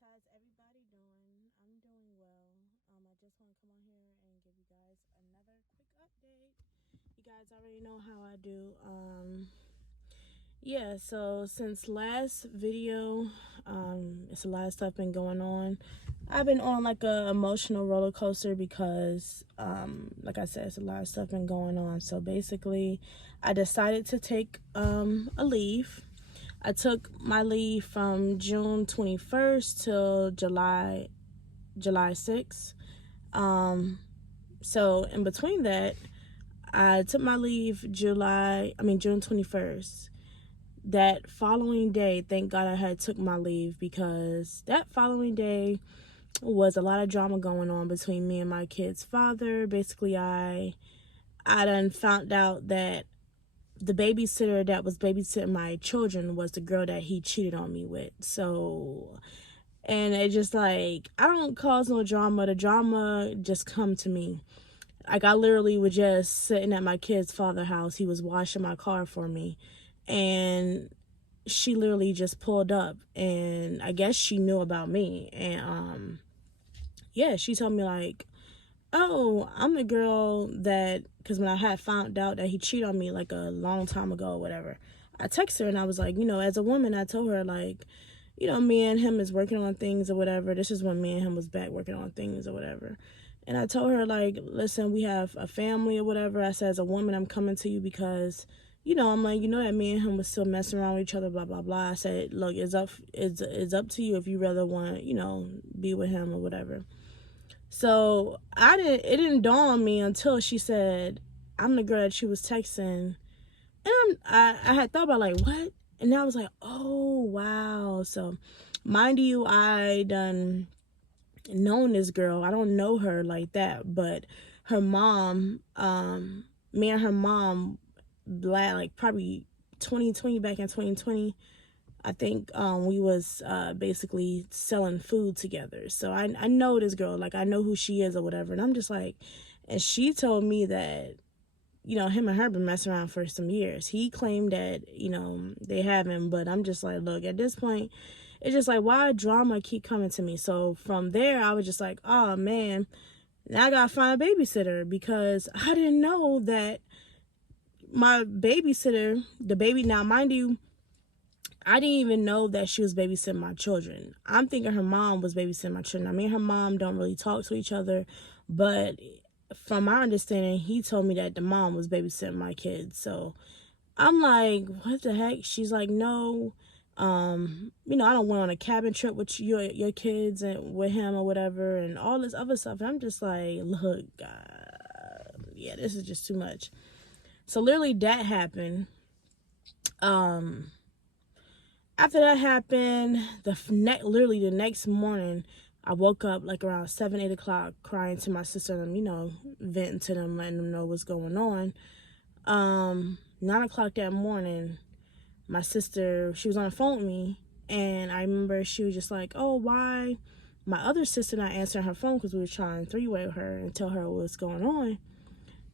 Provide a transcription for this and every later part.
guys, how's everybody doing? I'm doing well. I just want to come on here and give you guys another quick update. You guys already know how I do. Yeah, so since last video, it's a lot of stuff been going on. I've been on like a emotional roller coaster because, like I said, it's a lot of stuff been going on. So basically, I decided to take a leave. I took my leave from June 21st till July 6th. So in between that, I took my leave June 21st. That following day, thank God I had took my leave, because that following day was a lot of drama going on between me and my kid's father. Basically, I done found out that the babysitter that was babysitting my children was the girl that he cheated on me with. So, and it just like, I don't cause no drama. The drama just come to me. Like, I literally was just sitting at my kid's father's house. He was washing my car for me, and she literally just pulled up, and I guess she knew about me. And yeah, she told me like, oh, I'm the girl that, because when I had found out that he cheated on me like a long time ago or whatever, I texted her and I was like, as a woman, I told her like, me and him is working on things or whatever. This is when me and him was back working on things or whatever. And I told her like, listen, we have a family or whatever. I said, as a woman, I'm coming to you because, I'm like, that me and him was still messing around with each other, blah, blah, blah. I said, look, it's up to you if you rather want, be with him or whatever. So it didn't dawn on me until she said, I'm the girl that she was texting. And I had thought about like, what? And I was like, oh, wow. So mind you, I done known this girl. I don't know her like that, but her mom, me and her mom, like probably 2020, back in 2020, I think we was basically selling food together. So I know this girl, like I know who she is or whatever. And I'm just like, and she told me that, him and her been messing around for some years. He claimed that, they haven't, but I'm just like, look, at this point, it's just like, why drama keep coming to me? So from there, I was just like, oh man, now I gotta find a babysitter, because I didn't know that my babysitter, the baby, now mind you, I didn't even know that she was babysitting my children. I'm thinking her mom was babysitting my children. I mean, her mom don't really talk to each other, but from my understanding, he told me that the mom was babysitting my kids. So I'm like, what the heck? She's like, no, I don't went on a cabin trip with your kids and with him or whatever, and all this other stuff. And I'm just like, look, yeah, this is just too much. So literally that happened. After that happened, literally the next morning, I woke up like around 7, 8 o'clock, crying to my sister and venting to them, letting them know what's going on. 9 o'clock that morning, my sister, she was on the phone with me, and I remember she was just like, oh, why? My other sister not answering her phone because we were trying three-way with her and tell her what's going on.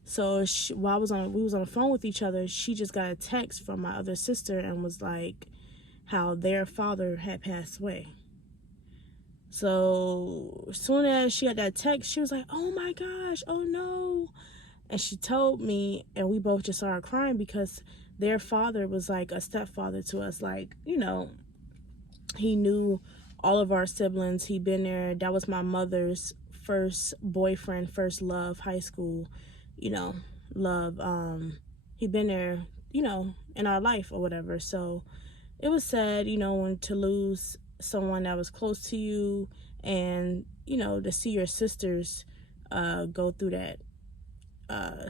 So while we was on the phone with each other, she just got a text from my other sister and was like, how their father had passed away. So as soon as she got that text, she was like, oh my gosh, oh no. And she told me, and we both just started crying, because their father was like a stepfather to us. Like, he knew all of our siblings. He'd been there. That was my mother's first boyfriend, first love, high school, love. He'd been there, in our life or whatever. So it was sad, when to lose someone that was close to you, and, to see your sisters go through that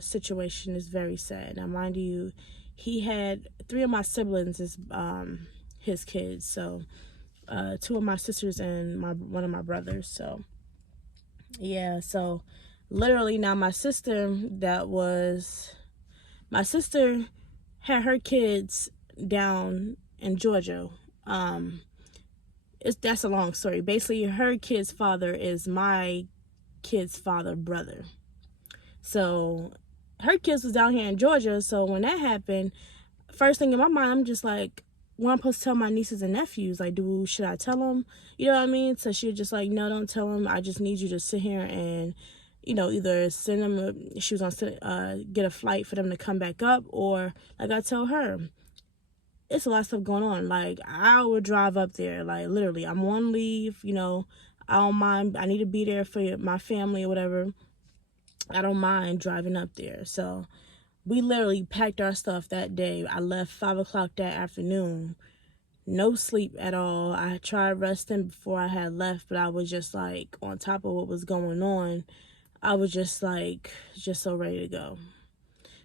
situation is very sad. Now, mind you, he had 3 of my siblings as his kids. So 2 of my sisters and one of my brothers. So yeah, so literally now my sister had her kids down in Georgia. That's a long story. Basically, her kid's father is my kid's brother. So her kids was down here in Georgia. So when that happened, first thing in my mind, I'm just like, what I'm supposed to tell my nieces and nephews. Like, should I tell them? You know what I mean? So she was just like, no, don't tell them. I just need you to sit here and, either send them. She was gonna get a flight for them to come back up, or like I told her, it's a lot of stuff going on. Like, I would drive up there. Like, literally, I'm on leave. I don't mind. I need to be there for my family or whatever. I don't mind driving up there. So we literally packed our stuff that day. I left 5 o'clock that afternoon. No sleep at all. I tried resting before I had left, but I was just like on top of what was going on. I was just like, just so ready to go.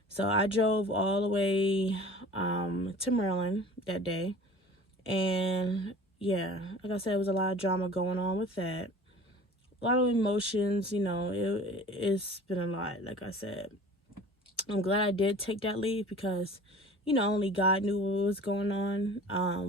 So I drove all the way to Maryland that day. And yeah, like I said, it was a lot of drama going on with that. A lot of emotions, it's been a lot, like I said. I'm glad I did take that leave because, only God knew what was going on,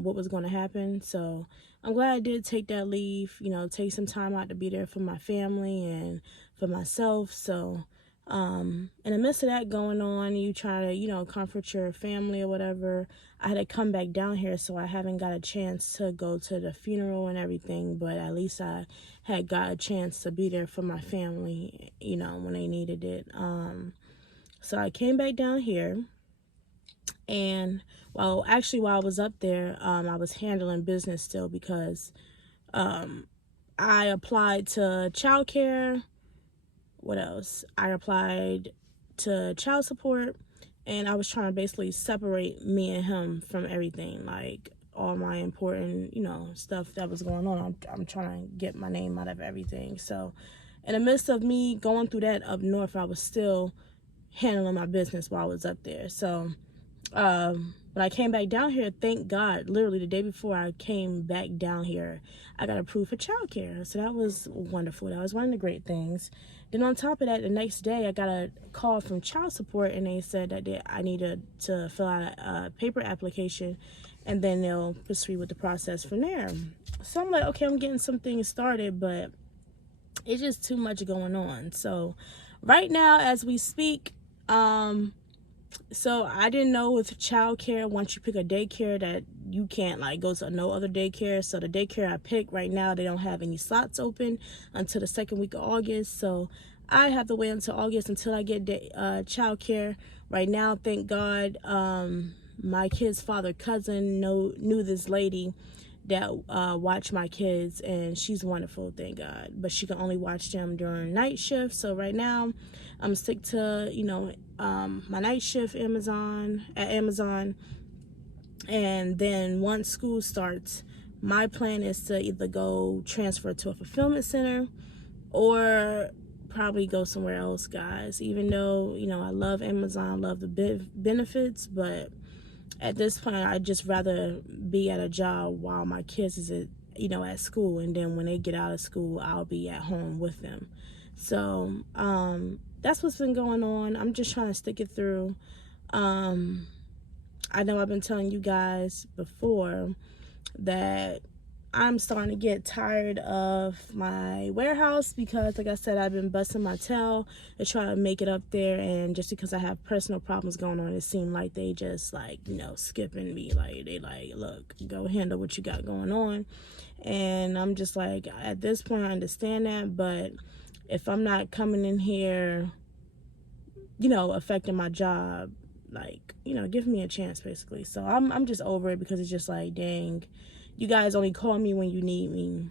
what was going to happen. So I'm glad I did take that leave, take some time out to be there for my family and for myself. So in the midst of that going on, you try to, comfort your family or whatever. I had to come back down here, so I haven't got a chance to go to the funeral and everything, but at least I had got a chance to be there for my family, when they needed it. So I came back down here, and while I was up there, I was handling business still because I applied to childcare. What else? I applied to child support, and I was trying to basically separate me and him from everything, like all my important, stuff that was going on. I'm trying to get my name out of everything. So in the midst of me going through that up north, I was still handling my business while I was up there. So when I came back down here, thank God, literally the day before I came back down here, I got approved for childcare. So that was wonderful. That was one of the great things. Then on top of that, the next day I got a call from child support, and they said that I needed to fill out a paper application, and then they'll proceed with the process from there. So I'm like, okay, I'm getting some things started, but it's just too much going on. So right now, as we speak, so I didn't know with childcare, once you pick a daycare, that you can't like go to no other daycare. So the daycare I picked right now, they don't have any slots open until the second week of August. So I have to wait until August until I get childcare. Right now, thank God, my kid's father cousin knew this lady that watch my kids, and she's wonderful, thank God, but she can only watch them during night shift. So right now I'm stick to my night shift at Amazon, and then once school starts, my plan is to either go transfer to a fulfillment center or probably go somewhere else, guys. Even though I love Amazon, I love the benefits, but at this point, I'd just rather be at a job while my kids is at school, and then when they get out of school, I'll be at home with them. So that's what's been going on. I'm just trying to stick it through. I know I've been telling you guys before that I'm starting to get tired of my warehouse because, like I said, I've been busting my tail to try to make it up there, and just because I have personal problems going on, it seemed like they just skipping me. Like, they look, go handle what you got going on. And I'm just like, at this point, I understand that, but if I'm not coming in here, affecting my job, give me a chance, basically. So I'm just over it because it's just like, dang, you guys only call me when you need me,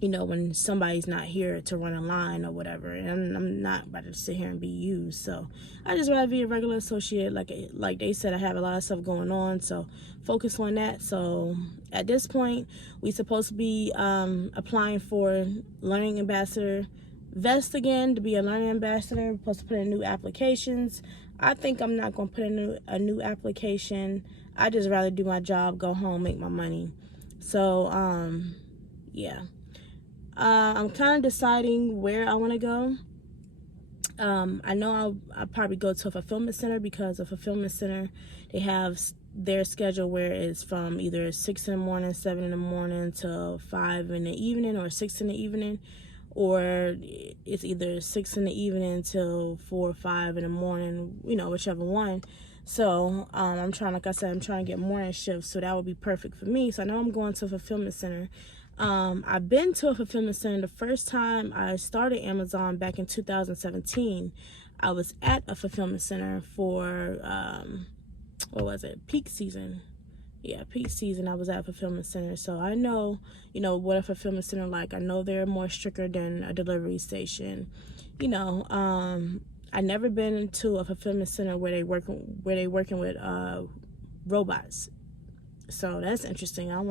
when somebody's not here to run a line or whatever, and I'm not about to sit here and be used. So I just rather be a regular associate. Like they said, I have a lot of stuff going on, so focus on that. So at this point, we supposed to be applying for Learning Ambassador Vest again, to be a Learning Ambassador. We're supposed to put in new applications. I think I'm not going to put in a new application. I just rather do my job, go home, make my money. So yeah, I'm kind of deciding where I want to go. I know I'll probably go to a fulfillment center, because a fulfillment center, they have their schedule where it's from either 6 in the morning, 7 in the morning to 5 in the evening, or 6 in the evening, or it's either 6 in the evening till 4 or 5 in the morning, whichever one. So I'm trying, like I said, I'm trying to get morning shifts, so that would be perfect for me. So I know I'm going to a fulfillment center. I've been to a fulfillment center. The first time I started Amazon back in 2017, I was at a fulfillment center for what was it, peak season. Yeah, peak season. I was at a fulfillment center, so I know, what a fulfillment center like. I know they're more stricter than a delivery station. I never been to a fulfillment center where they working with robots. So that's interesting. I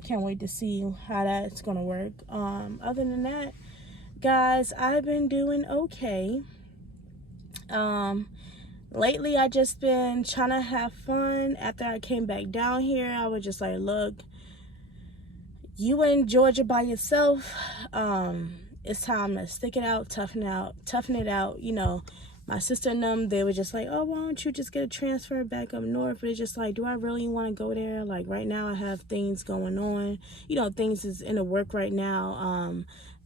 can't wait to see how that's gonna work. Other than that, guys, I've been doing okay. Lately I just been trying to have fun. After I came back down here, I was just like, look, you in Georgia by yourself. It's time to stick it out, toughen it out. My sister and them, they were just like, oh, why don't you just get a transfer back up north? But it's just like, do I really want to go there? Like right now I have things going on. Things is in the work right now.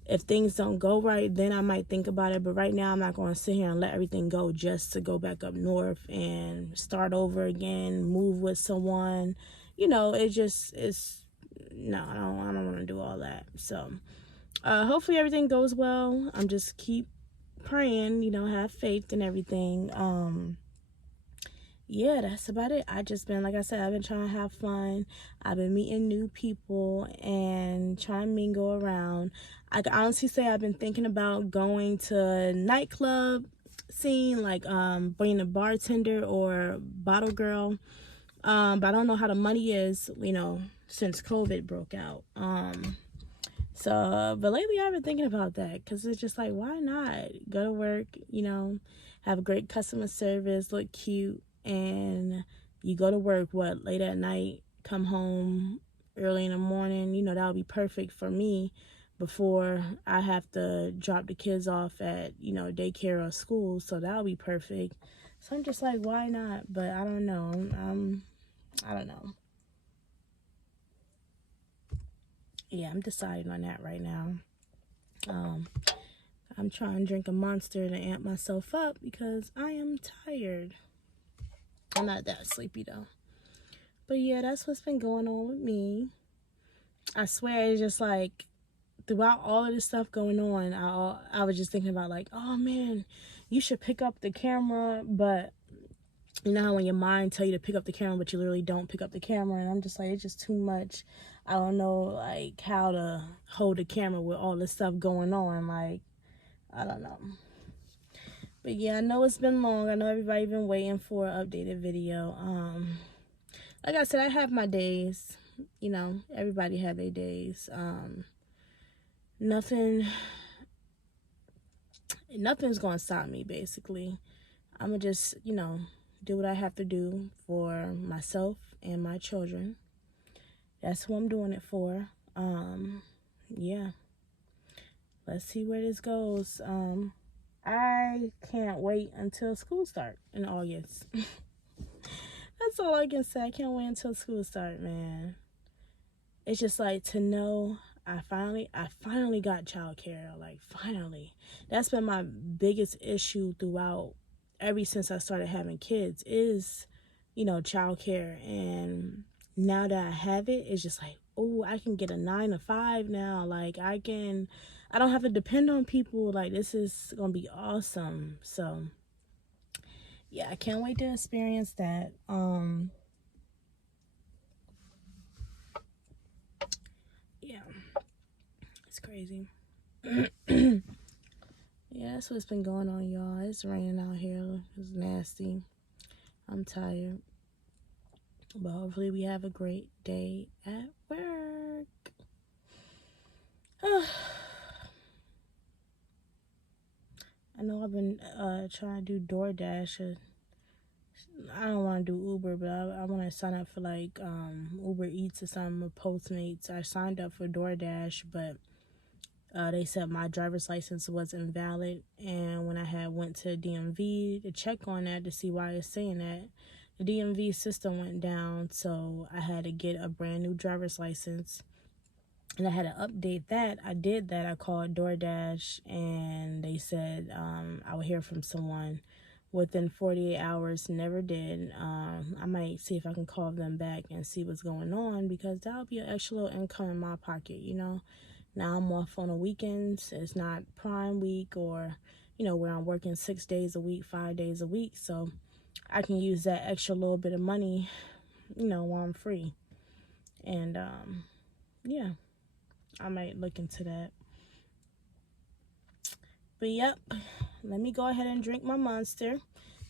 If things don't go right, then I might think about it. But right now I'm not going to sit here and let everything go just to go back up north and start over again, move with someone. It's no, I don't want to do all that. So hopefully everything goes well. I'm just keep praying, have faith and everything. Yeah, that's about it. I just been, like I said, I've been trying to have fun. I've been meeting new people and trying to mingle around. I can honestly say I've been thinking about going to a nightclub scene, like being a bartender or bottle girl. But I don't know how the money is, since COVID broke out. But lately I've been thinking about that because it's just like, why not go to work, have great customer service, look cute, and you go to work, late at night, come home early in the morning, that would be perfect for me before I have to drop the kids off at, daycare or school. So that would be perfect. So I'm just like, why not? But I don't know. I don't know. Yeah, I'm deciding on that right now. I'm trying to drink a Monster to amp myself up because I am tired. I'm not that sleepy though. But yeah, that's what's been going on with me. I swear it's just like throughout all of this stuff going on, I was just thinking about like, oh man, you should pick up the camera. But you know how when your mind tell you to pick up the camera, but you literally don't pick up the camera. And I'm just like, it's just too much. I don't know like how to hold the camera with all this stuff going on. Like, I don't know. But yeah, I know it's been long. I know everybody been waiting for an updated video. Like I said, I have my days. Everybody have their days. Nothing's gonna stop me basically. I'ma just, do what I have to do for myself and my children. That's who I'm doing it for. Yeah. Let's see where this goes. I can't wait until school start in August. That's all I can say. I can't wait until school start, man. It's just like to know I finally got childcare. Like finally. That's been my biggest issue throughout ever since I started having kids is, childcare. And now that I have it, it's just like, oh, I can get a 9 to 5 now. Like I don't have to depend on people. Like this is gonna be awesome. So yeah, I can't wait to experience that. Yeah, it's crazy. Yeah, that's what's been going on, y'all. It's raining out here. It's nasty. I'm tired. But hopefully we have a great day at work. I know I've been trying to do DoorDash. I don't want to do Uber, but I want to sign up for like Uber Eats or something or Postmates. I signed up for DoorDash, but they said my driver's license was invalid. And when I had went to DMV to check on that to see why it's saying that, the DMV system went down, so I had to get a brand new driver's license. And I had to update that. I did that. I called DoorDash, and they said I would hear from someone within 48 hours. Never did. I might see if I can call them back and see what's going on, because that'll be an extra little income in my pocket, you know. Now I'm off on the weekends. It's not prime week, or, you know, where I'm working 6 days a week, 5 days a week. So I can use that extra little bit of money, you know, while I'm free. And, yeah, I might look into that. But yep, let me go ahead and drink my Monster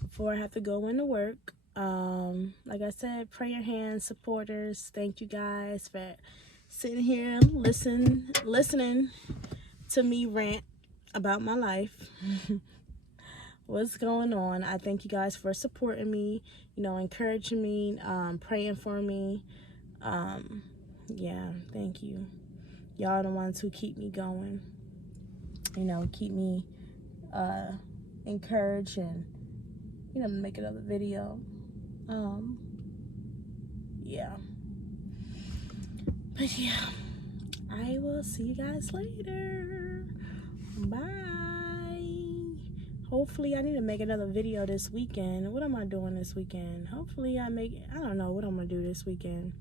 before I have to go into work. Like I said, prayer hands, supporters, thank you guys for sitting here listening to me rant about my life. What's going on. I thank you guys for supporting me, you know, encouraging me, praying for me. Yeah, thank you. Y'all are the ones who keep me going, you know, keep me encouraged, and, you know, make another video. Yeah. But yeah, I will see you guys later. Bye. Hopefully, I need to make another video this weekend. What am I doing this weekend? Hopefully I don't know what I'm gonna do this weekend.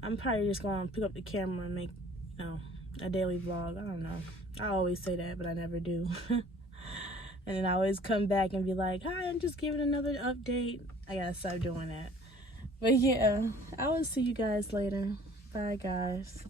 I'm probably just gonna pick up the camera and make, you know, a daily vlog. I don't know. I always say that, but I never do. And then I always come back and be like, hi, I'm just giving another update. I gotta start doing that. But yeah, I will see you guys later. Bye, guys.